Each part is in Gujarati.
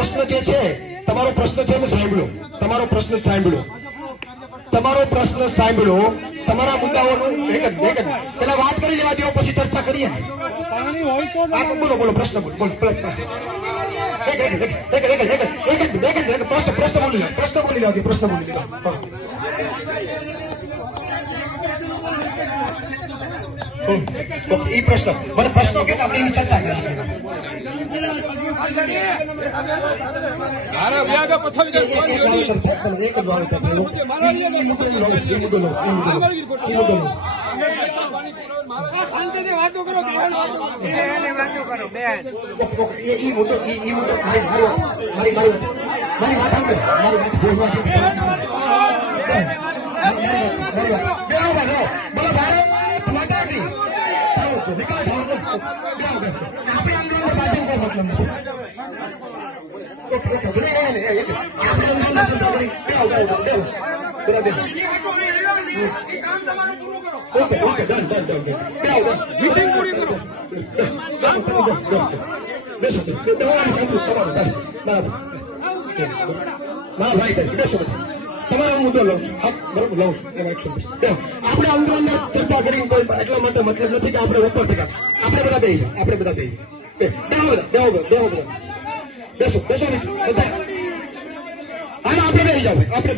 પ્રશ્ન જે છે, તમારો પ્રશ્ન છે મેં સાંભળ્યો, તમારો પ્રશ્ન સાંભળ્યો, તમારો પ્રશ્ન સાંભળ્યો, તમારા મુદ્દાઓનું એક જ પેલા વાત કરી લેવા દો, પછી ચર્ચા કરીએ. બોલો બોલો, પ્રશ્ન બોલો, પ્રશ્ન બોલી લો, પ્રશ્ન બોલી લો, પ્રશ્ન બોલી લો. એ પ્રશ્ન મને પ્રશ્નો કેટલા આપણે એની ચર્ચા કરીએ. વાતો કરો તમારો મુદ્દો લઉં છું, બરોબર લઉં છું. આપણે અંદર અંદર ચર્ચા કરી એટલા માટે મતલબ નથી કે આપણે ઉપર થયા. આપણે બધા બેસી જાઓ, આપણે બધા બેસી બેસો બધા. હા, આપણે બેસી જાઓ, આપણે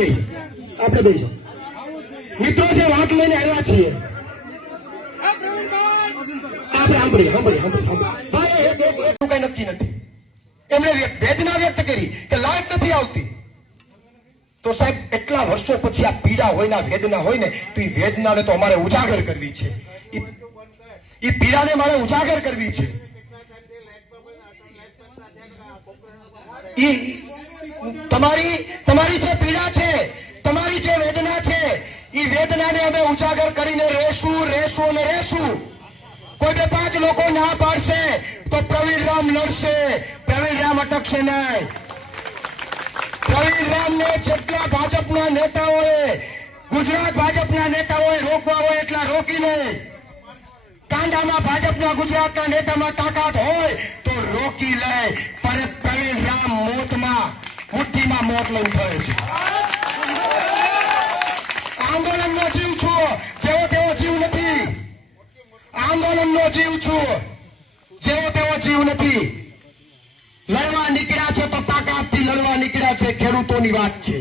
બેસી જાઓ. મિત્રો જે વાત લઈને આવ્યા છીએ આપણે સાંભળીએ. કઈ નક્કી નથી. એમણે વેદના વ્યક્ત કરી કે લાઈટ નથી આવતી. તો સાહેબ એટલા વર્ષો પછી આ પીડા હોય ને, વેદના હોય ને, તો એ વેદનાને તો અમારે ઉજાગર કરવી છે. એ પીડાને મારે ઉજાગર કરવી છે. તમારી જે પીડા છે, તમારી જે વેદના છે, એ વેદનાને અમે ઉજાગર કરીને રહેશું. કોઈ 2-5 લોકો ના પાડશે તો પ્રવીણ રામ લડશે. પ્રવીણ રામ અટકશે નહીં. પ્રવીણ રામને જેટલા ભાજપના નેતાઓએ, ગુજરાત ભાજપના નેતાઓએ રોકવા હોય એટલા રોકી લે. કાંડામાં ભાજપના ગુજરાતના નેતામાં તાકાત હોય તો રોકી લે. પણ પ્રવીણ રામ મુઠ્ઠીમાં મોત લઈને થયો છે. આંદોલનનો જીવ છું, જેવો તેવો જીવ નથી. આંદોલનનો જીવ છું, જેવો તેવો જીવ નથી. લડવા નીકળ્યા છે તો તાકાતથી લડવા નીકળ્યા છે. ખેડૂતોની વાત છે.